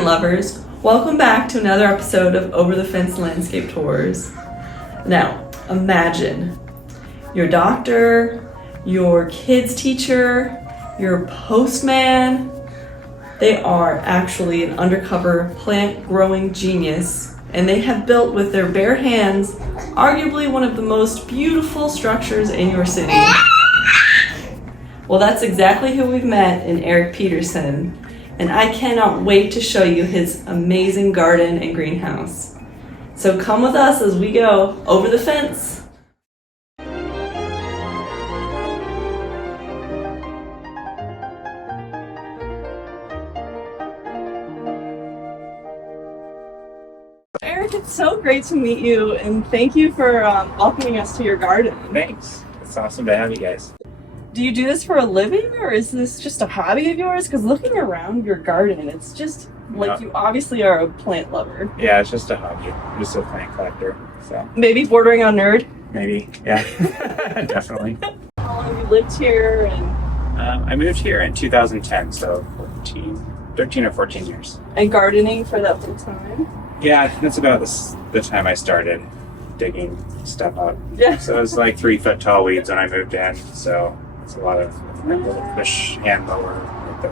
fern lovers, welcome back to another episode of Over the Fence Landscape Tours. Now, imagine your doctor, your kids teacher, your postman. They are actually an undercover plant growing genius, and they have built with their bare hands arguably one of the most beautiful structures in your city. Well, that's exactly who we've met in Eric Peterson, and I cannot wait to show you his amazing garden and greenhouse. So come with us as we go over the fence. Eric, it's so great to meet you, and thank you for welcoming us to your garden. Thanks. It's awesome to have you guys. Do you do this for a living, or is this just a hobby of yours? Because looking around your garden, it's just like you obviously are a plant lover. Yeah, it's just a hobby. I'm just a plant collector. So Maybe bordering on nerd? maybe, yeah, definitely. How long have you lived here? I moved here in 2010, so 13 or 14 years. And gardening for that whole time? Yeah, that's about the time I started digging stuff up. Yeah. So it was like 3 foot tall weeds when I moved in. So it's a lot of like little fish hand mower, like the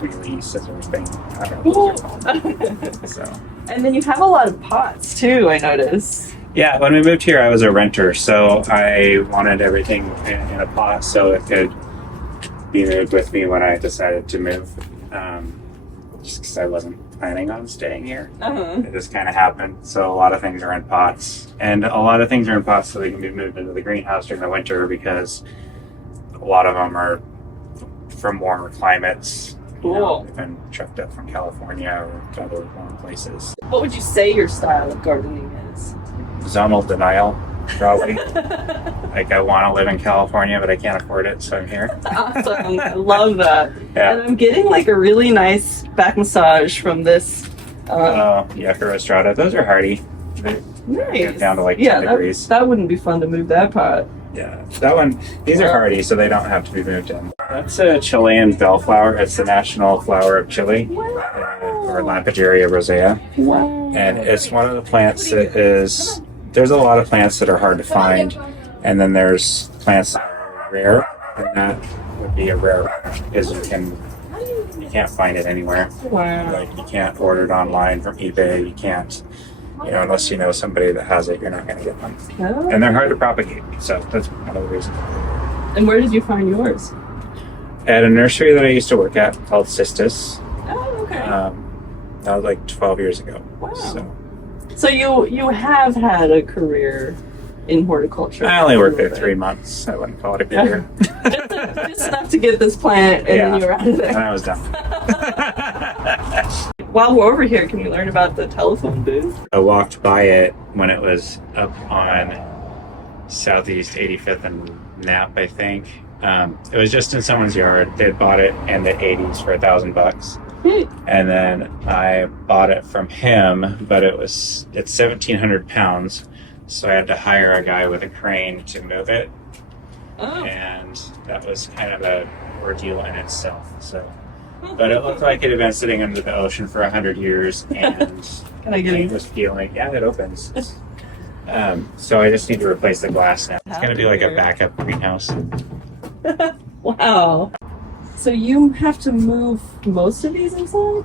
wheelie scissors thing. I don't know what they're called. So. And then you have a lot of pots too, I noticed. Yeah, when we moved here, I was a renter, so I wanted everything in a pot so it could be moved with me when I decided to move. Just because I wasn't planning on staying here. It just kind of happened. So a lot of things are in pots, and a lot of things are in pots so they can be moved into the greenhouse during the winter because a lot of them are from warmer climates. Cool. They've been trucked up from California or other warm places. What would you say your style of gardening is? Zonal denial, probably. Like, I want to live in California, but I can't afford it, so I'm here. Awesome. I love that. Yeah. And I'm getting like a really nice back massage from this. Yucca rostrata. Those are hardy. They Nice. get down to like 10 degrees. That wouldn't be fun to move that pot. Yeah, that one. These are hardy, so they don't have to be moved in. That's a Chilean bellflower. It's the national flower of Chile, or Lapidaria rosea. Wow. And it's one of the plants that is. There's a lot of plants that are hard to find, and then there's plants that are rare, and that would be a rare one because you can't find it anywhere. Wow. Like, you can't order it online from eBay. You can't, unless you know somebody that has it, you're not going to get one. Oh. And they're hard to propagate, so that's one of the reasons. And where did you find yours? At a nursery that I used to work at called Cactus. Oh, okay. That was like 12 years ago. Wow. So you have had a career in horticulture. I only worked there 3 months. I wouldn't call it a career. just enough to get this plant, and then you were out of And there. I was done. While we're over here, can we learn about the telephone booth? I walked by it when it was up on Southeast 85th and Knapp, I think. It was just in someone's yard. They had bought it in the 80s for $1,000. And then I bought it from him, but it's 1,700 pounds. So I had to hire a guy with a crane to move it. Oh. And that was kind of a ordeal in itself. So, but it looked like it had been sitting under the ocean for 100 years, and Can I get it it? was feeling, it opens. So I just need to replace the glass now. It's going to be like a backup greenhouse. Wow. So you have to move most of these inside?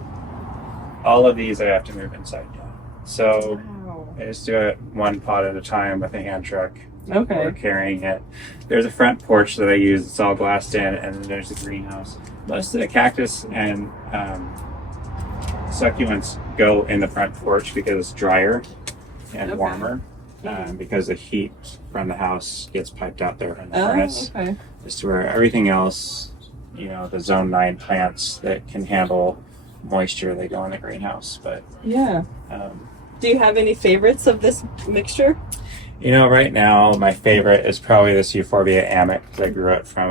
All of these I have to move inside now. So Wow. I just do it one pot at a time with a hand truck. Okay. Or carrying it. There's a front porch that I use. It's all glassed in, and then there's the greenhouse. Most of the cactus and succulents go in the front porch because it's drier and warmer. Because the heat from the house gets piped out there in the furnace. Okay. Just where everything else, the Zone 9 plants that can handle moisture, they go in the greenhouse. But Yeah. Do you have any favorites of this mixture? Right now my favorite is probably this Euphorbia amic, because I grew it from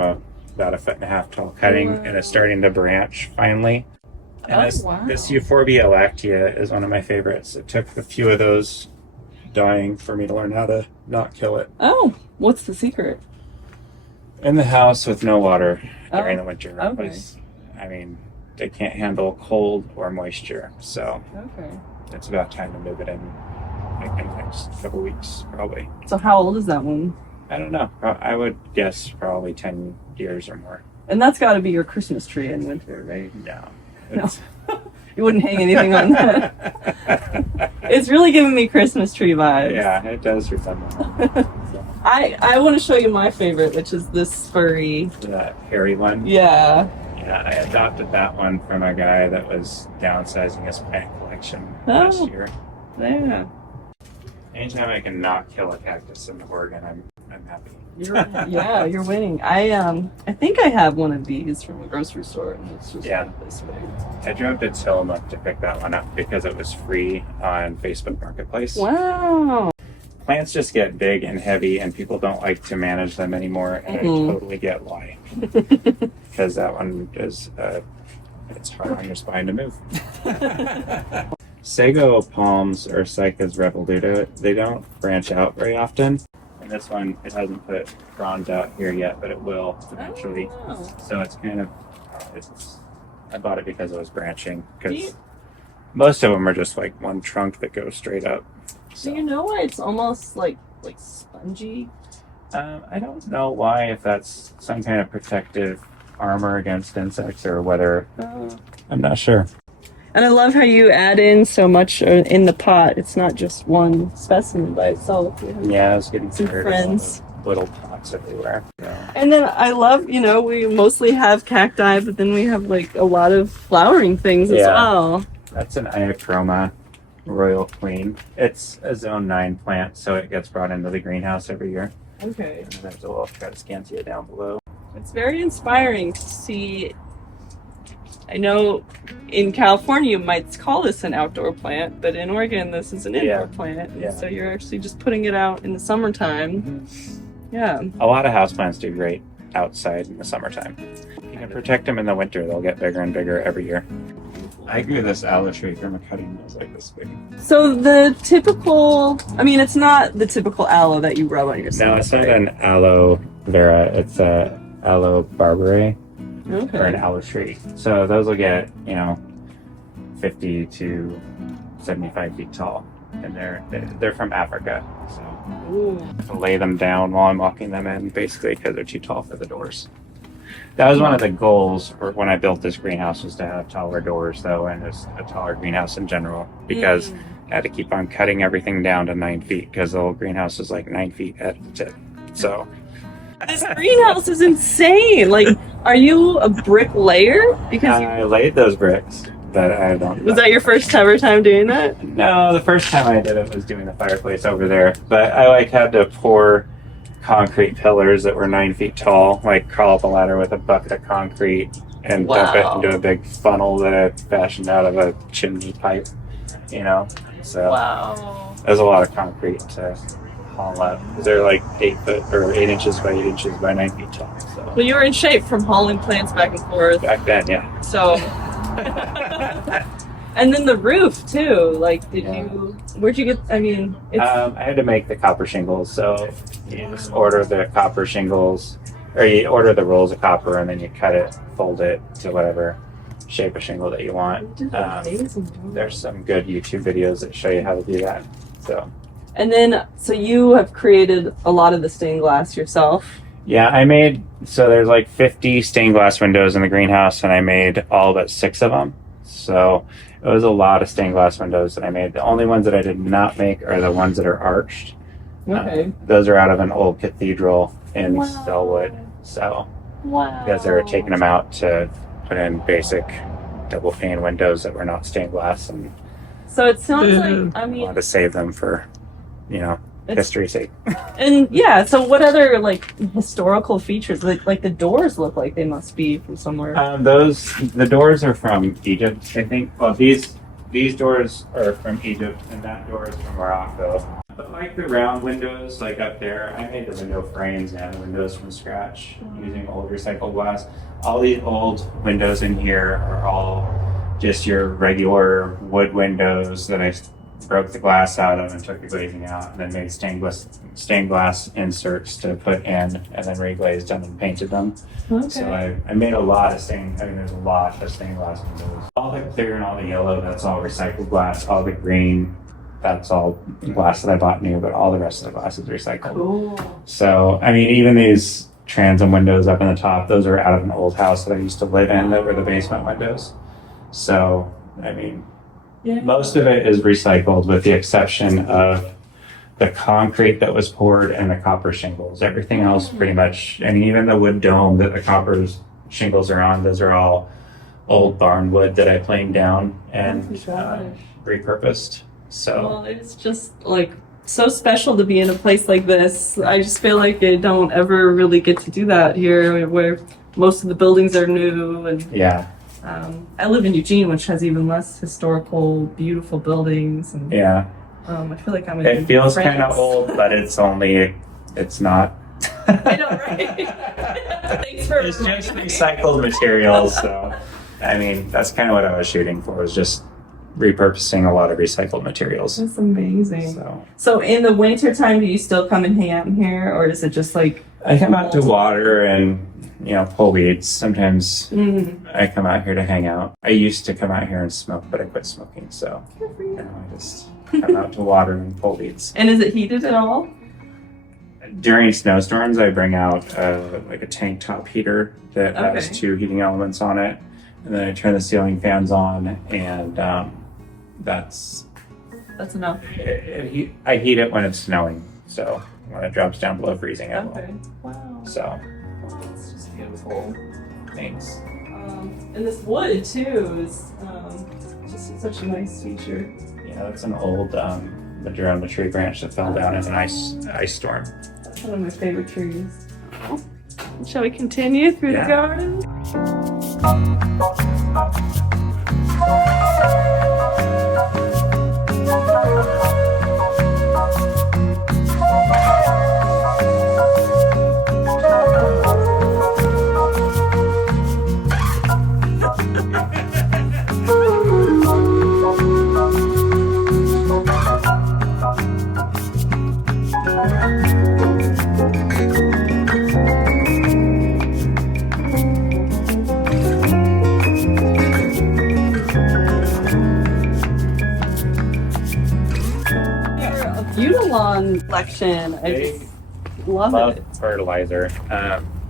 about 1.5 foot tall cutting, and it's starting to branch finally. And this Euphorbia lactea is one of my favorites. It took a few of those dying for me to learn how to not kill it. Oh, what's the secret? In the house with no water during the winter. Okay. they can't handle cold or moisture. So Okay. it's about time to move it in, like in the next couple weeks, probably. So how old is that one? I don't know. I would guess probably 10 years or more. And that's got to be your Christmas tree in winter, right? No. No. You wouldn't hang anything on that. It's really giving me Christmas tree vibes. Yeah, it does resemble that. So, I want to show you my favorite, which is this furry. that hairy one. Yeah. Yeah, I adopted that one from a guy that was downsizing his plant collection last year. Yeah. Anytime I can not kill a cactus in Oregon, I'm happy. You're winning. I think I have one of these from a grocery store, and it's just like this way. I drove to Tillamook to pick that one up because it was free on Facebook Marketplace. Wow. Plants just get big and heavy, and people don't like to manage them anymore, and I totally get why. Because that one is, it's hard on your spine to move. Sago palms or Cycas revoluta, they don't branch out very often. And this one, it hasn't put fronds out here yet, but it will eventually. Oh. So it's kind of, I bought it because it was branching. Because most of them are just like one trunk that goes straight up. So. Do you know why it's almost like spongy? I don't know why, if that's some kind of protective armor against insects or whether, I'm not sure. And I love how you add in so much in the pot. It's not just one specimen by itself. Yeah, I was getting some tired friends. of little pots everywhere. So. And then I love, we mostly have cacti, but then we have like a lot of flowering things as well. That's an Iachroma Royal Queen. It's a Zone 9 plant, so it gets brought into the greenhouse every year. Okay. And there's a little Cactus down below. It's very inspiring to see. I know in California you might call this an outdoor plant, but in Oregon this is an indoor plant. Yeah. So you're actually just putting it out in the summertime. Mm-hmm. Yeah. A lot of houseplants do great outside in the summertime. You can protect them in the winter. They'll get bigger and bigger every year. I grew this aloe tree from a cutting that was like this big. So the typical, it's not the typical aloe that you rub on yourself. No, it's not an aloe vera. It's a aloe barbarae. Okay. Or an aloe tree. So those will get, 50 to 75 feet tall. And they're from Africa. So I have to lay them down while I'm walking them in, basically, because they're too tall for the doors. That was one of the goals for when I built this greenhouse, was to have taller doors, though, and just a taller greenhouse in general, because I had to keep on cutting everything down to 9 feet, because the whole greenhouse is like 9 feet at the tip. So this greenhouse is insane. Like, are you a bricklayer? Because I laid those bricks, but I don't. Was that your first ever time doing that? No, the first time I did it was doing the fireplace over there. But I had to pour concrete pillars that were 9 feet tall, like crawl up a ladder with a bucket of concrete and dump it into a big funnel that I fashioned out of a chimney pipe. So wow, there's a lot of concrete to haul up. They're like 8 inches by 8 inches by 9 feet tall. So. Well, you were in shape from hauling plants back and forth. Back then, yeah. So, and then the roof too. Like, where'd you get? I had to make the copper shingles. So you just order the copper shingles, or you order the rolls of copper, and then you cut it, fold it to whatever shape of shingle that you want. There's some good YouTube videos that show you how to do that. So. And then, so you have created a lot of the stained glass yourself. Yeah, there's like 50 stained glass windows in the greenhouse, and I made all but 6 of them. So it was a lot of stained glass windows that I made. The only ones that I did not make are the ones that are arched. Okay. Those are out of an old cathedral in Selwood. So because they were taking them out to put in basic double pane windows that were not stained glass, and so it sounds like I wanted to save them for history's sake. And so what other historical features, like the doors look like they must be from somewhere? The doors are from Egypt, I think. Well, these doors are from Egypt, and that door is from Morocco. But like the round windows, like up there, I made the window frames and the windows from scratch using old recycled glass. All these old windows in here are all just your regular wood windows that I broke the glass out of and took the glazing out, and then made stained glass inserts to put in, and then reglazed them and painted them. Okay. So I made a lot of there's a lot of stained glass windows. All the clear and all the yellow, that's all recycled glass. All the green, that's all glass that I bought new, but all the rest of the glass is recycled. Cool. So, I mean, even these transom windows up in the top, those are out of an old house that I used to live in that were the basement windows. So, I mean, Yeah. most of it is recycled with the exception of the concrete that was poured and the copper shingles. Everything else pretty much, I mean, even the wood dome that the copper shingles are on, those are all old barn wood that I planed down and Oh my gosh. repurposed. So, Well, it's just like so special to be in a place like this. I just feel like I don't ever really get to do that here, where most of the buildings are new. And yeah. I live in Eugene, which has even less historical, beautiful buildings. And Yeah. I feel like I'm in It feels France. kind of old, but it's not. I know, right? Thanks for It's just recycled materials. So, I mean, that's kind of what I was shooting for, was just repurposing a lot of recycled materials. That's amazing. So, So in the winter time, do you still come and hang out in here, or is it just like? I come out to water and, pull weeds. Sometimes Mm, I come out here to hang out. I used to come out here and smoke, but I quit smoking. So, good for you. I just come out to water and pull weeds. And is it heated at all? During snowstorms, I bring out like a tank top heater that has Okay. 2 heating elements on it. And then I turn the ceiling fans on, and that's enough. I heat it when it's snowing. So when it drops down below freezing, I will. Okay. Wow. So It's just beautiful. thanks. And this wood too is just such a nice feature. Yeah, that's an old Madrona tree branch that fell down in an ice storm. That's one of my favorite trees. Shall we continue through the Yeah. garden? A Butylon collection. I just love it. Fertilizer.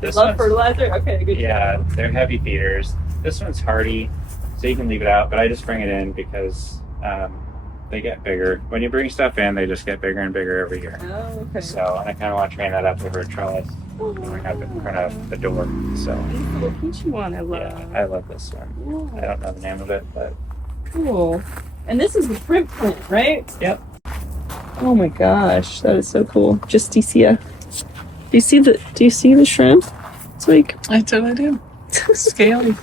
This Love one's- fertilizer? Okay, good. Yeah, they're heavy feeders. This one's hardy, so you can leave it out, but I just bring it in because they get bigger. When you bring stuff in, they just get bigger and bigger every year. Oh, okay. So, and I kind of want to train that up over a trellis. I have it in front of the door. So, This little peachy one I love. yeah, I love this one. I Yeah, don't know the name of it, but cool. And this is the shrimp plant, right? yep. Oh my gosh, that is so cool. Justicia. Do you see the shrimp? It's like I totally do. Scaly.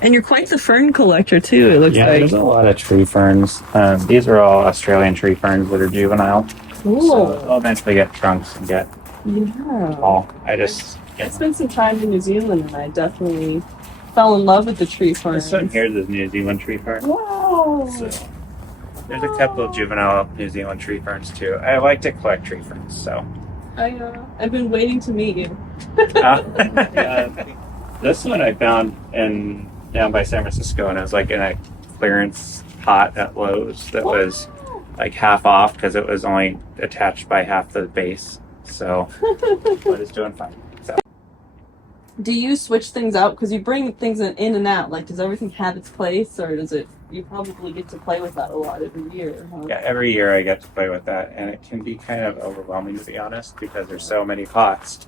and you're quite the fern collector too, it looks Yeah, like. there's a lot of tree ferns. These are all Australian tree ferns that are juvenile. Cool. So they'll eventually get trunks and get Yeah. tall. I spent some time in New Zealand and I definitely fell in love with the tree ferns. This one here is a New Zealand tree fern. Wow. So there's a couple of juvenile New Zealand tree ferns too. I like to collect tree ferns, so. I've been waiting to meet you. Yeah. This one I found down by San Francisco, and it was like in a clearance pot at Lowe's that was like half off because it was only attached by half the base. So, but it's doing fine. So. Do you switch things out? Because you bring things in and out. Like, does everything have its place, or does it? You probably get to play with that a lot every year. Huh? Yeah, every year I get to play with that, and it can be kind of overwhelming, to be honest, because there's so many pots,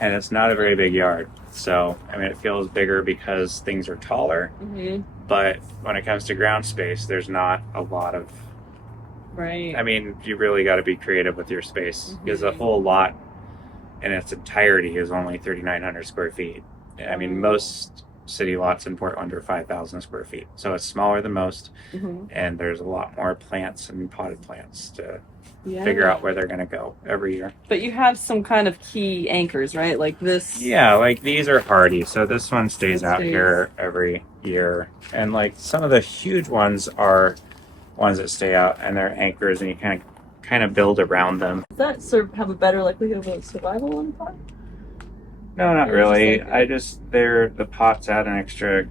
and it's not a very big yard. So, I mean, it feels bigger because things are taller, Mm-hmm. but when it comes to ground space, there's not a lot of. Right. I mean, you really got to be creative with your space because the whole lot in its entirety is only 3,900 square feet. I mean, most city lots in Portland are 5,000 square feet. So it's smaller than most, and there's a lot more plants and potted plants to figure out where they're going to go every year. But you have some kind of key anchors, right? Like this. Yeah, like these are hardy. So this one stays It out stays. here every year. And like some of the huge ones are ones that stay out, and they're anchors, and you kind of build around them. Does that have a better likelihood of survival in the pot? No, not Or really. just like The pot's at an extra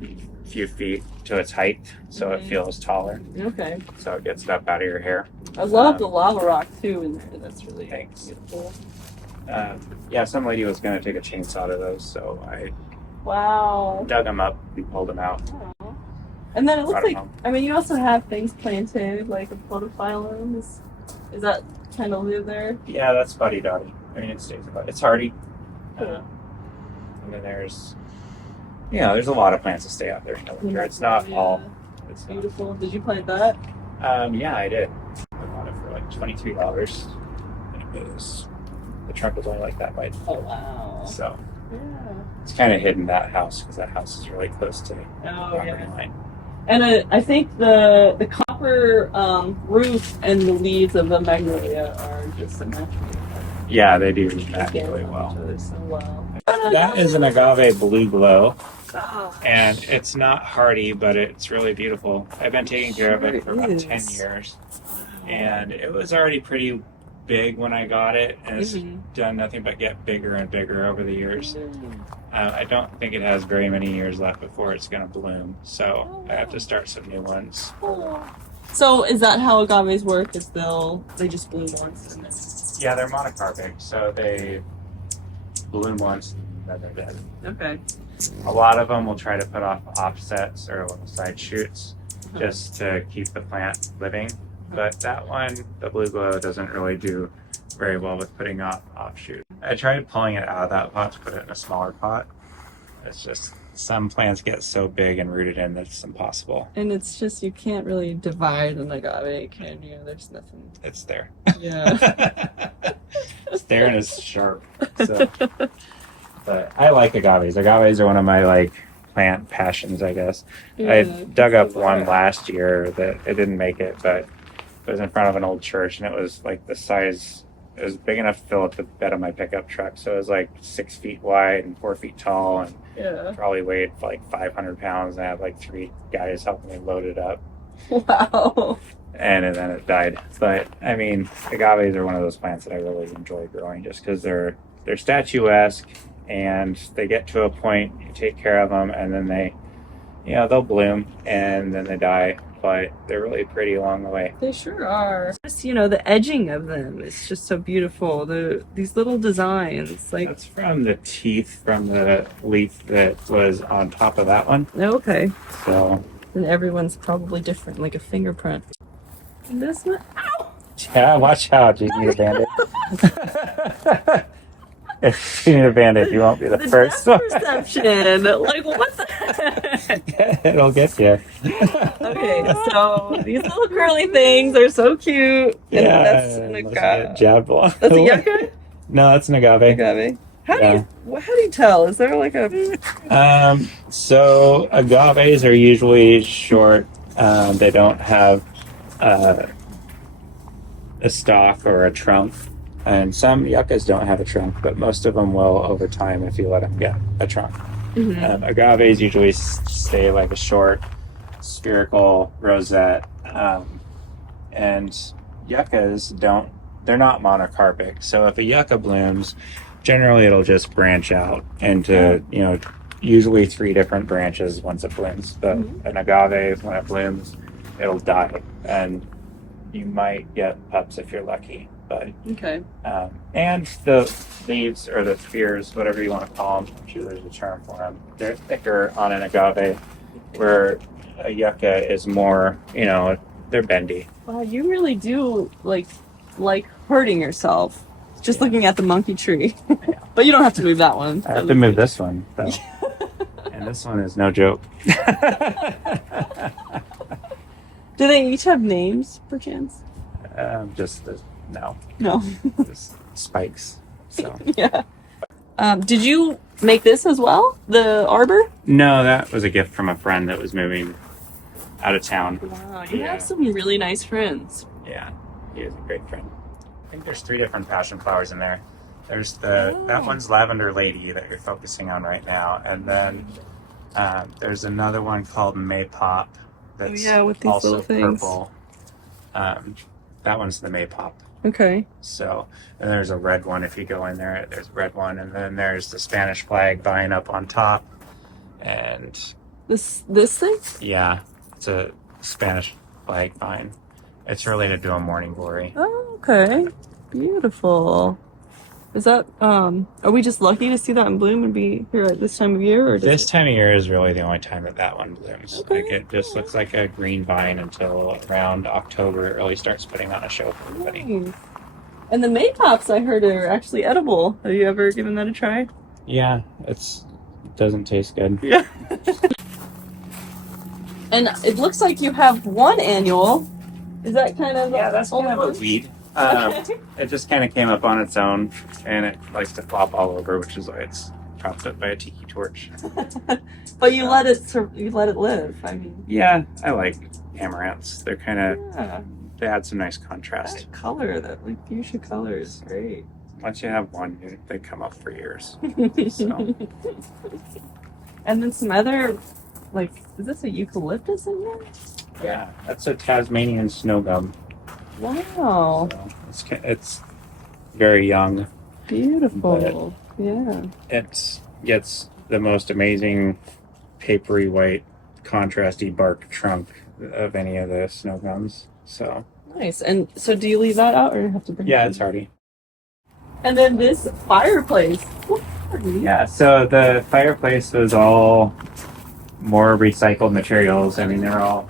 few feet to its height, so it Mhm. feels taller, Okay. so it gets it up out of your hair. I love the lava rock too in there. That's really Thanks. beautiful. Yeah, some lady was going to take a chainsaw to those, so I Wow. dug them up and pulled them out. Aw. And then it looks Brought 'em like, home. I mean, you also have things planted, like a podophyllum. Is that kind of live there? Yeah, that's Buddy Dotty. I mean, it stays about. It's hardy. Cool. And then there's a lot of plants that stay out there in the winter. It's not all. It's not. Beautiful. Did you plant that? Yeah, I did. I bought it for like $23. The trunk was only like that wide. Oh, wow. So Yeah. it's kind of hidden that house because that house is really close to the Oh, property yeah. line. And I think the copper roof and the leaves of the magnolia are just a natural. Yeah, they do that really well. So well. That is an agave blue glow, Oh, and it's not hardy, but it's really beautiful. I've been taking care of it for about 10 years, and it was already pretty big when I got it, and it's done nothing but get bigger and bigger over the years. I don't think it has very many years left before it's going to bloom, so I have to start some new ones. So is that how agaves work? Is they just bloom once and then? Yeah, they're monocarpic, so they bloom once and then they're dead. Okay. A lot of them will try to put off offsets or little side shoots just to keep the plant living. But that one, the blue glow, doesn't really do very well with putting off offshoots. I tried pulling it out of that pot to put it in a smaller pot. It's just some plants get so big and rooted in that it's impossible. And it's just you can't really divide an agave, can you? There's nothing. It's there. Yeah. It's there and it's sharp. So. But I like agaves. Agaves are one of my plant passions, I guess. I dug up one last year that it didn't make it, but it was in front of an old church, and it was like the size. It was big enough to fill up the bed of my pickup truck. So it was like 6 feet wide and 4 feet tall, and probably weighed like 500 pounds. And I had like 3 guys helping me load it up. Wow. And then it died. But I mean, agaves are one of those plants that I really enjoy growing, just because they're statuesque. And they get to a point, you take care of them, and then they'll bloom, and then they die, but they're really pretty along the way. They sure are. Just, the edging of them is just so beautiful. These little designs, That's from the teeth from the leaf that was on top of that one. Okay. So. And everyone's probably different, like a fingerprint. And this one, ow! Yeah, watch out, you need a bandit. If you need a bandit, you won't be the first one. Perception. Like, what the heck? It'll get you. Okay, so these little curly things are so cute. And that's an agave. Jabbed one. That's a yucca? No, that's an agave. Agave. How do you tell? Is there like a... So agaves are usually short. They don't have a stalk or a trunk. And some yuccas don't have a trunk, but most of them will over time if you let them get a trunk. Mm-hmm. Agaves usually stay like a short, spherical rosette. And yuccas they're not monocarpic. So if a yucca blooms, generally it'll just branch out into, usually 3 different branches once it blooms. But an agave, when it blooms, it'll die. And you might get pups if you're lucky. But Okay. And the leaves or the spheres, whatever you want to call them, I'm sure there's a term for them. They're thicker on an agave, where a yucca is more, they're bendy. Wow, you really do like hurting yourself just looking at the monkey tree. Yeah. But you don't have to move that one. I have to move this one, though. And this one is no joke. Do they each have names, perchance? No. Just spikes. So. Yeah. Did you make this as well? The arbor? No, that was a gift from a friend that was moving out of town. Wow, you have some really nice friends. Yeah, he is a great friend. I think there's 3 different passion flowers in there. There's that one's Lavender Lady that you're focusing on right now, and then there's another one called Maypop that's with these also little things. purple. That one's the maypop. Okay. So, and there's a red one if you go in there. There's a red one, and then there's the Spanish flag vine up on top. And This thing? yeah, it's a Spanish flag vine. It's related to a morning glory. Oh, okay. Beautiful. Is that are we just lucky to see that in bloom and be here at this time of year, or This time of year is really the only time that one blooms. Okay. Like it just looks like a green vine until around October. It really starts putting on a show for everybody. Nice. And the maypops I heard are actually edible. Have you ever given that a try? Yeah, it doesn't taste good. Yeah. And it looks like you have one annual. Is that kind of Yeah, that's kind of a weed. Okay. It just kind of came up on its own, and it likes to flop all over, which is why it's propped up by a tiki torch. But you let it live. I mean, Yeah, I like amaranths. They're kind of yeah, they add some nice contrast. that color, that like fuchsia color is great. Once you have one, they come up for years. So. And then some other, like, is this a eucalyptus in here? Yeah, that's a Tasmanian snow gum. Wow, So it's very young. beautiful. Yeah. It gets the most amazing papery white, contrasty bark trunk of any of the snow gums. So Nice. And so do you leave that out or you have to bring yeah, it? it's hardy. And then this fireplace. What hardy? Yeah, so the fireplace was all more recycled materials. I mean, they're all,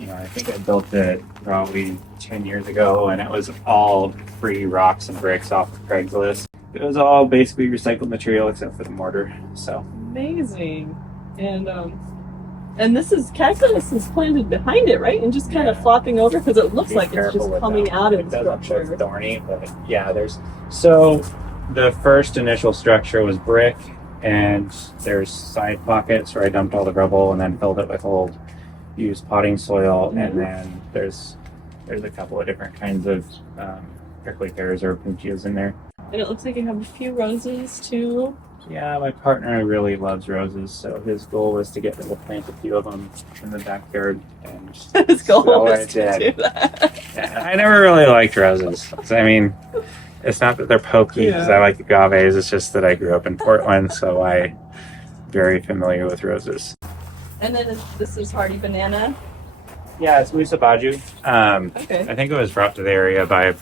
I think I built it probably 10 years ago, and it was all free rocks and bricks off of Craigslist. It was all basically recycled material except for the mortar. So Amazing. And this is cactus is planted behind it, right? And just kind of flopping over because it looks be like it's careful just with coming that. out of It the doesn't structure. look thorny, but yeah, the first initial structure was brick, and there's side pockets where I dumped all the rubble and then filled it with old used potting soil, and then there's a couple of different kinds of prickly pears or pinchias in there. And it looks like you have a few roses too. Yeah, my partner really loves roses, so his goal was to get me to plant a few of them in the backyard. And His goal so is I to did. do that. Yeah, I never really liked roses. I mean, it's not that they're pokey because I like agaves. It's just that I grew up in Portland, so I'm very familiar with roses. And then this is hardy banana. Yeah, it's Musabaju. Okay. I think it was brought to the area by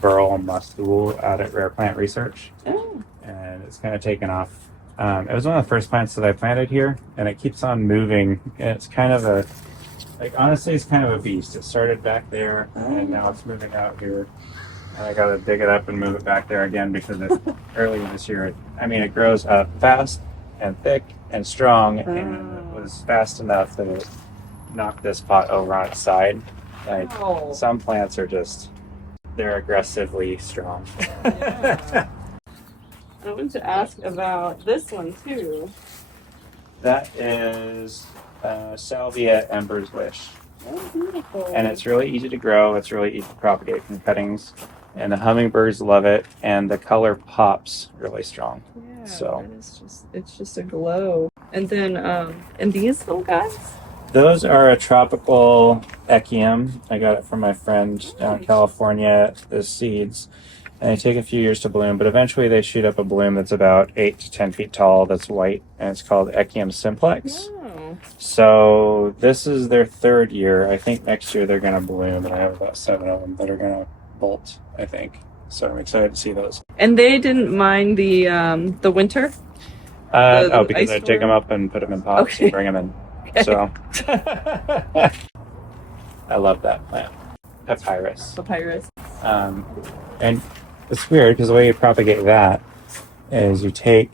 Burl Mustool out at Rare Plant Research, Oh. and it's kind of taken off. It was one of the first plants that I planted here, and it keeps on moving. And it's kind of honestly, it's kind of a beast. It started back there, and now it's moving out here. And I got to dig it up and move it back there again because earlier this year, it grows up fast and thick and strong, and it was fast enough that it knocked this pot over on its side. Like Oh. some plants are they're aggressively strong. Yeah. I wanted to ask about this one too. That is Salvia Ember's Wish. Oh, beautiful. And it's really easy to grow. It's really easy to propagate from cuttings. And the hummingbirds love it. And the color pops really strong. Yeah, So- it's just a glow. And then and these little guys? Those are a tropical echium. I got it from my friend down in California, the seeds. And they take a few years to bloom, but eventually they shoot up a bloom that's about 8 to 10 feet tall that's white. And it's called Echium simplex. Wow. So this is their third year. I think next year they're going to bloom, and I have about 7 of them that are going to bolt, I think. So I'm excited to see those. And they didn't mind the winter? Because ice I dig storm? them up and put them in pots Okay. and bring them in. So I love that plant. Papyrus. Papyrus. And it's weird because the way you propagate that is you take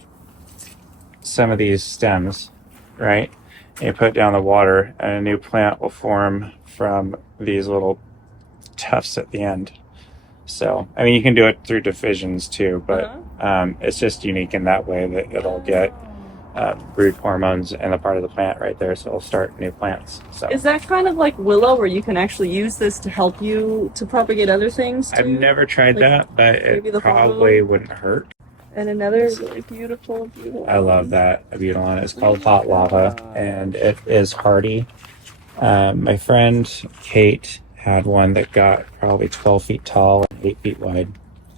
some of these stems, right? And you put it down the water, and a new plant will form from these little tufts at the end. So, you can do it through divisions too, but it's just unique in that way that it'll get root hormones in the part of the plant right there, so it'll start new plants. So Is that kind of like willow where you can actually use this to help you to propagate other things too? I've never tried Like, that, but maybe it the probably hollow? wouldn't hurt. And another really beautiful. I love that Abutilon. It's called hot lava, and it is hardy. My friend Kate had one that got probably 12 feet tall and 8 feet wide.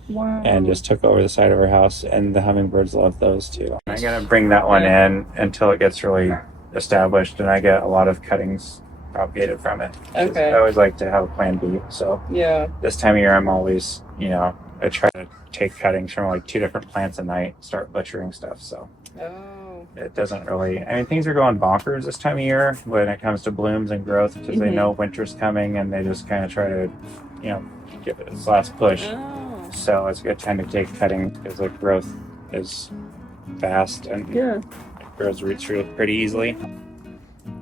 Wow. And just took over the side of our house, and the hummingbirds love those too. I'm gonna bring that one in until it gets really established, and I get a lot of cuttings propagated from it. Okay. I always like to have a plan B. So Yeah. this time of year, I'm always, I try to take cuttings from like 2 different plants a night, start butchering stuff. So Oh. it doesn't really. I mean, things are going bonkers this time of year when it comes to blooms and growth because they know winter's coming, and they just kind of try to, give it its last push. Oh. So it's a good time to take cuttings because the growth is fast and Yeah. it grows roots pretty easily.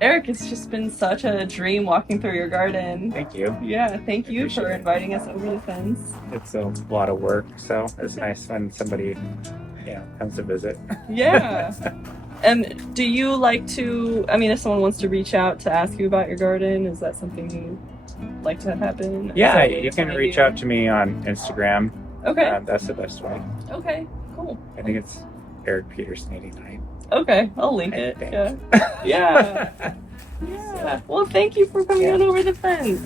Eric, it's just been such a dream walking through your garden. Thank you. Yeah, thank you Appreciate for it. inviting us over the fence. It's a lot of work, so it's nice when somebody, comes to visit. Yeah. And do you like to, if someone wants to reach out to ask you about your garden, is that something you like to have happen? Yeah, you can reach out to me on Instagram. Okay. That's the best way. Okay, cool. I think it's Eric Peterson 89. Okay, I'll link it. Thanks. Yeah. Yeah. Yeah. Well, thank you for coming on over the fence.